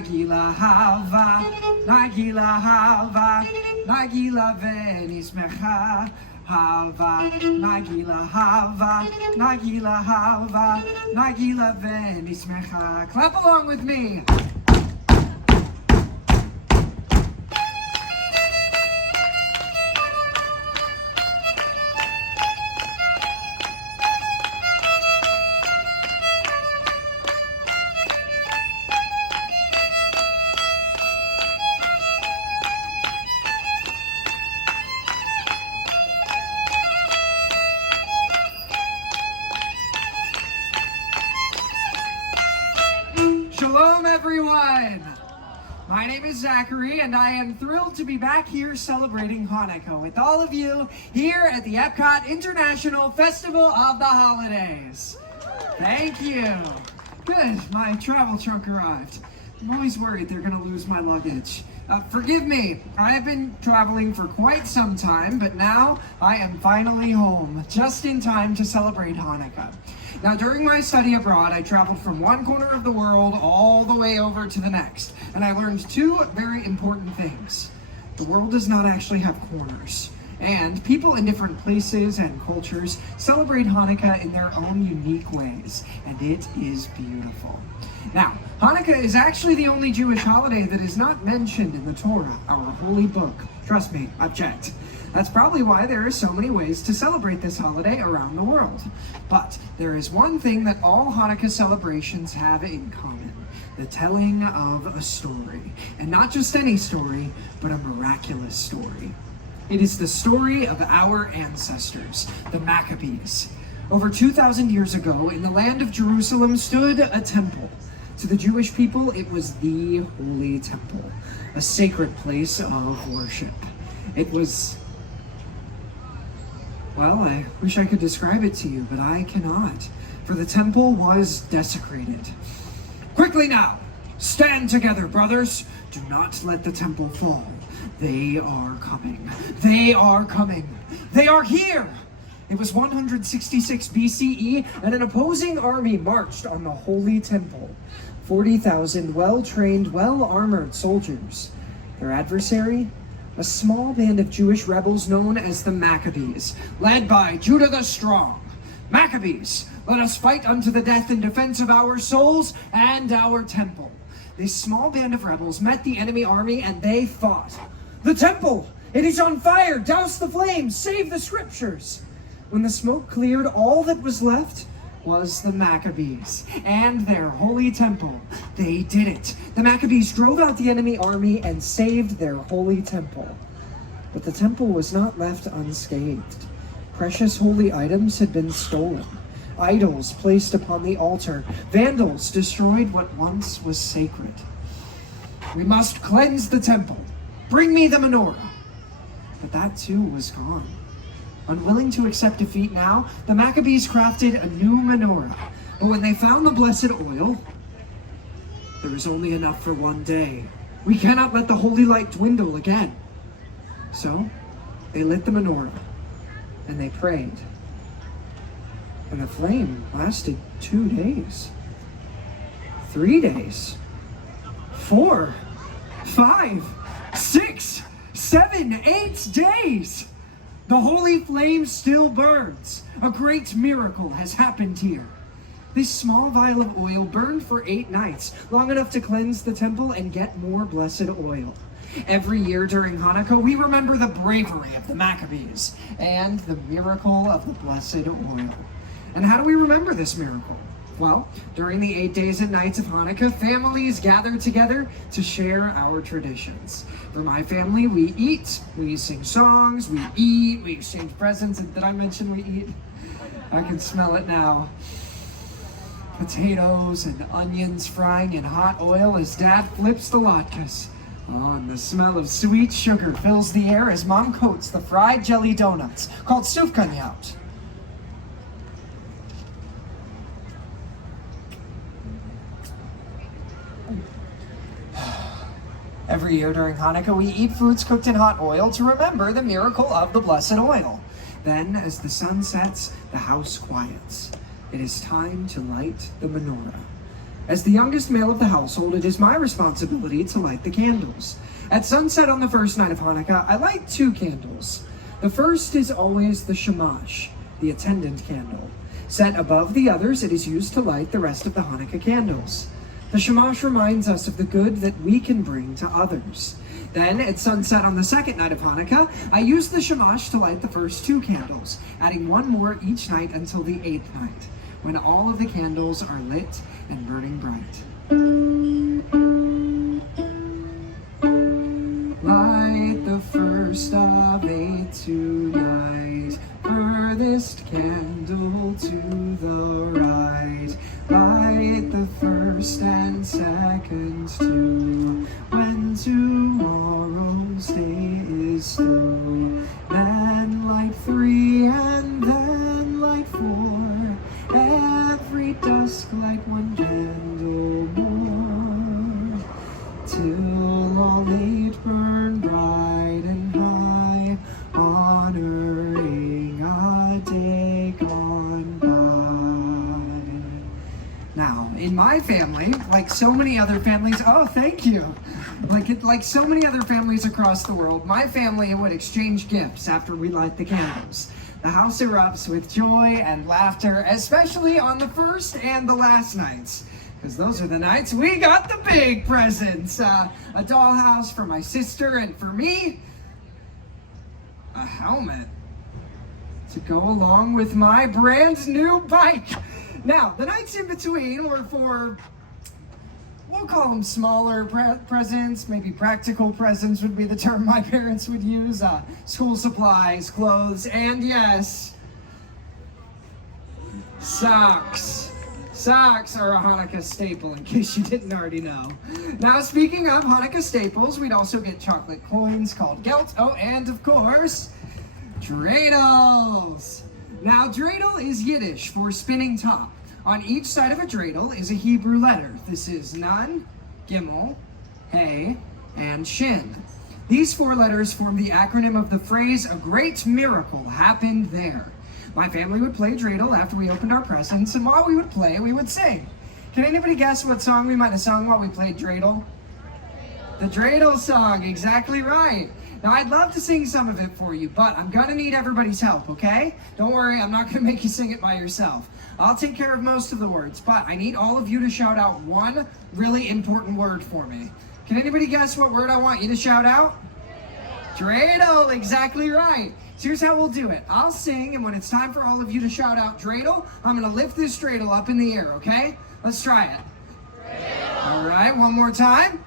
Nagila hava, Nagila hava, Nagila venismecha. Hava, Nagila hava, Nagila hava, Nagila venismecha. Clap along with me. Shalom, everyone! My name is Zachary, and I am thrilled to be back here celebrating Hanukkah with all of you here at the EPCOT International Festival of the Holidays. Thank you. Good, my travel trunk arrived. I'm always worried they're going to lose my luggage. Forgive me, I have been traveling for quite some time, but now I am finally home, just in time to celebrate Hanukkah. Now, during my study abroad, I traveled from one corner of the world all the way over to the next, and I learned two very important things. The world does not actually have corners, and people in different places and cultures celebrate Hanukkah in their own unique ways, and it is beautiful. Now, Hanukkah is actually the only Jewish holiday that is not mentioned in the Torah, our holy book. Trust me, I've checked. That's probably why there are so many ways to celebrate this holiday around the world. But there is one thing that all Hanukkah celebrations have in common: the telling of a story. And not just any story, but a miraculous story. It is the story of our ancestors, the Maccabees. Over 2,000 years ago, in the land of Jerusalem stood a temple. To the Jewish people, it was the Holy Temple, a sacred place of worship. It was, well, I wish I could describe it to you, but I cannot, for the temple was desecrated. Quickly now, stand together, brothers. Do not let the temple fall. They are coming. They are coming. They are here. It was 166 BCE, and an opposing army marched on the Holy Temple. 40,000 well-trained, well-armored soldiers. Their adversary? A small band of Jewish rebels known as the Maccabees, led by Judah the Strong. Maccabees, let us fight unto the death in defense of our souls and our temple. This small band of rebels met the enemy army, and they fought. The temple! It is on fire! Douse the flames! Save the scriptures! When the smoke cleared, all that was left was the Maccabees and their holy temple. They did it. The Maccabees drove out the enemy army and saved their holy temple. But the temple was not left unscathed. Precious holy items had been stolen. Idols placed upon the altar. Vandals destroyed what once was sacred. We must cleanse the temple. Bring me the menorah. But that too was gone. Unwilling to accept defeat now, the Maccabees crafted a new menorah. But when they found the blessed oil, there was only enough for one day. We cannot let the holy light dwindle again. So they lit the menorah and they prayed. And the flame lasted 2 days, 3 days, 4, 5, 6, 7, 8 days. The holy flame still burns. A great miracle has happened here. This small vial of oil burned for 8 nights, long enough to cleanse the temple and get more blessed oil. Every year during Hanukkah, we remember the bravery of the Maccabees and the miracle of the blessed oil. And how do we remember this miracle? Well, during the 8 days and nights of Hanukkah, families gather together to share our traditions. For my family, we eat, we sing songs, we eat, we exchange presents. And did I mention we eat? I can smell it now. Potatoes and onions frying in hot oil as Dad flips the latkes. Oh, and the smell of sweet sugar fills the air as Mom coats the fried jelly donuts, called sufganiyot. Every year during Hanukkah, we eat foods cooked in hot oil to remember the miracle of the blessed oil. Then, as the sun sets, the house quiets. It is time to light the menorah. As the youngest male of the household, it is my responsibility to light the candles. At sunset on the first night of Hanukkah, I light 2 candles. The first is always the shamash, the attendant candle. Set above the others, it is used to light the rest of the Hanukkah candles. The shamash reminds us of the good that we can bring to others. Then, at sunset on the second night of Hanukkah, I use the shamash to light the first 2 candles, adding 1 more each night until the 8th night, when all of the candles are lit and burning bright. Light the first of 8 tonight, furthest candle to the right. Light the first and second too, when tomorrow's day is through. Then light 3 and then light 4. Every dusk light 1 candle more, till all 8 burn bright and high, honoring a day gone by. Now, in my family, like so many other families, oh, thank you. Like so many other families across the world, my family would exchange gifts after we light the candles. The house erupts with joy and laughter, especially on the first and the last nights, because those are the nights we got the big presents. A dollhouse for my sister, and for me, a helmet to go along with my brand new bike. Now, the nights in between were for, we'll call them smaller presents, maybe practical presents would be the term my parents would use. School supplies, clothes, and yes, socks. Socks are a Hanukkah staple, in case you didn't already know. Now, speaking of Hanukkah staples, we'd also get chocolate coins called gelt. Oh, and of course, dreidels. Now, dreidel is Yiddish for spinning top. On each side of a dreidel is a Hebrew letter. This is Nun, Gimel, Hey, and Shin. These 4 letters form the acronym of the phrase, "A great miracle happened there." My family would play dreidel after we opened our presents, and while we would play, we would sing. Can anybody guess what song we might have sung while we played dreidel? The dreidel song, exactly right. Now, I'd love to sing some of it for you, but I'm gonna need everybody's help, okay? Don't worry, I'm not gonna make you sing it by yourself. I'll take care of most of the words, but I need all of you to shout out 1 really important word for me. Can anybody guess what word I want you to shout out? Dreidel, exactly right. So here's how we'll do it. I'll sing, and when it's time for all of you to shout out dreidel, I'm gonna lift this dreidel up in the air, okay? Let's try it. Dreidel. All right, one more time.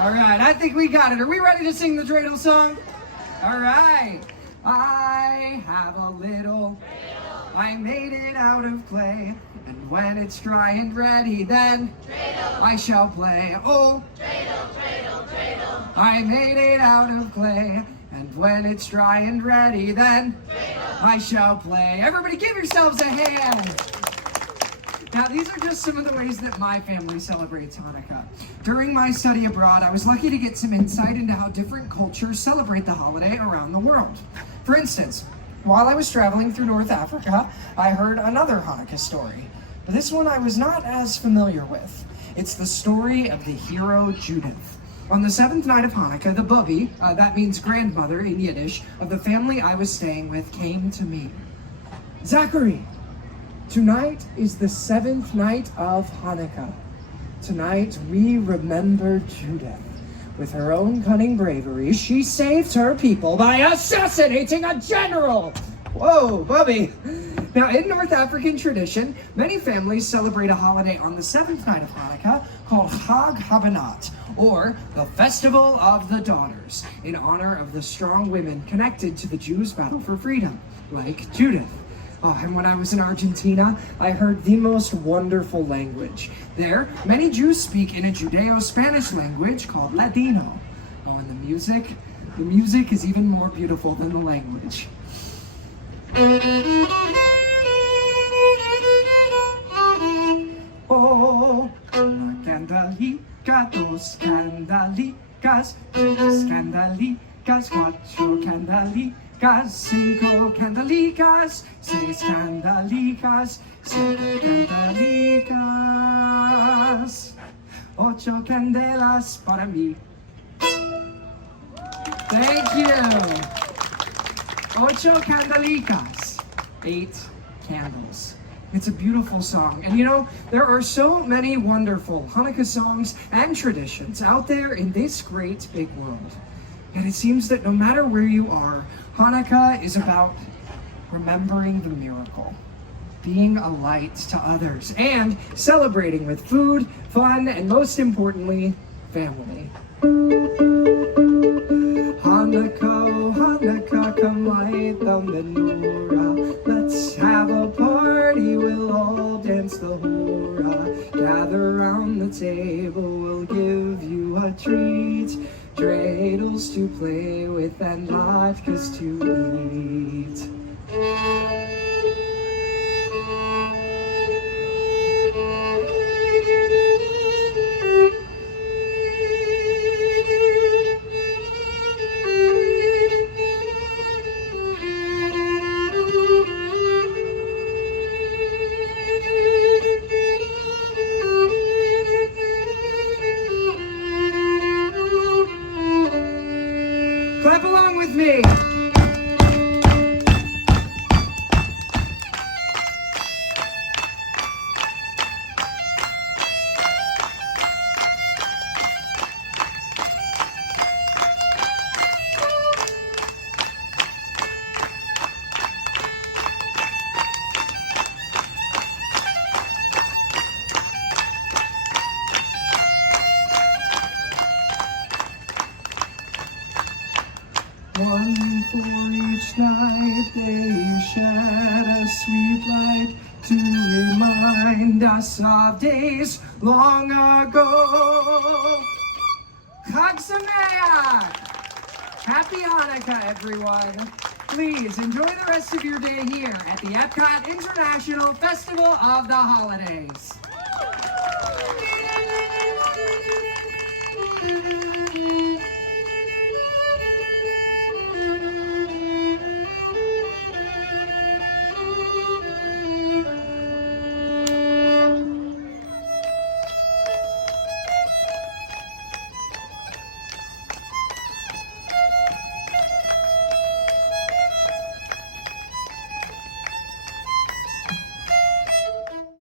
All right, I think we got it. Are we ready to sing the dreidel song? All right. I have a little, I made it out of clay, and when it's dry and ready, then dreidel I shall play. Oh, dreidel, dreidel, dreidel. I made it out of clay, and when it's dry and ready, then dreidel I shall play. Everybody give yourselves a hand. Now, these are just some of the ways that my family celebrates Hanukkah. During my study abroad, I was lucky to get some insight into how different cultures celebrate the holiday around the world. For instance, while I was traveling through North Africa, I heard another Hanukkah story. But this one I was not as familiar with. It's the story of the hero Judith. On the 7th night of Hanukkah, the Bubi, that means grandmother in Yiddish, of the family I was staying with came to me. Zachary, tonight is the 7th night of Hanukkah. Tonight we remember Judith. With her own cunning bravery, she saved her people by assassinating a general. Whoa, Bubi. Now, in North African tradition, many families celebrate a holiday on the 7th night of Hanukkah called Chag HaBanat, or the Festival of the Daughters, in honor of the strong women connected to the Jews' battle for freedom, like Judith. Oh, and when I was in Argentina, I heard the most wonderful language. There, many Jews speak in a Judeo-Spanish language called Ladino. Oh, and the music is even more beautiful than the language. Oh, una candelica, dos candelicas, tres candelicas, cuatro candelicas, cinco candelicas, seis candelicas, siete candelicas. Ocho candelas para mí. Thank you. Ocho candelicas. 8 candles. It's a beautiful song. And you know, there are so many wonderful Hanukkah songs and traditions out there in this great big world. And it seems that no matter where you are, Hanukkah is about remembering the miracle, being a light to others, and celebrating with food, fun, and most importantly, family. Hanukkah, oh Hanukkah, come light the menorah. Let's have a party, we'll all dance the hora. Gather round the table, we'll give you a treat. Dreidels to play with and latkes to eat. Clap along with me. One for each night they shed a sweet light to remind us of days long ago. Chag Sameach! Happy Hanukkah, everyone. Please enjoy the rest of your day here at the EPCOT International Festival of the Holidays.